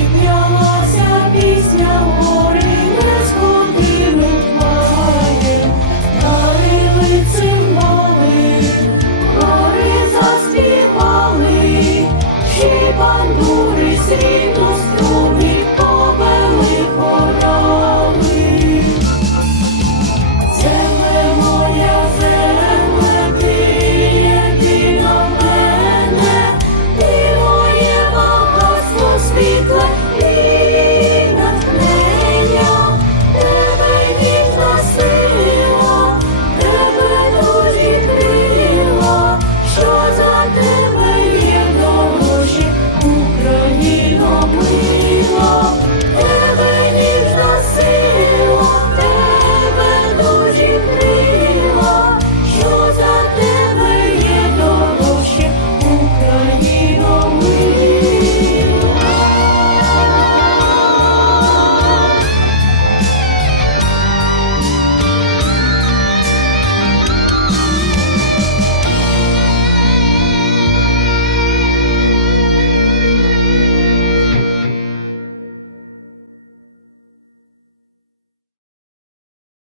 Keep your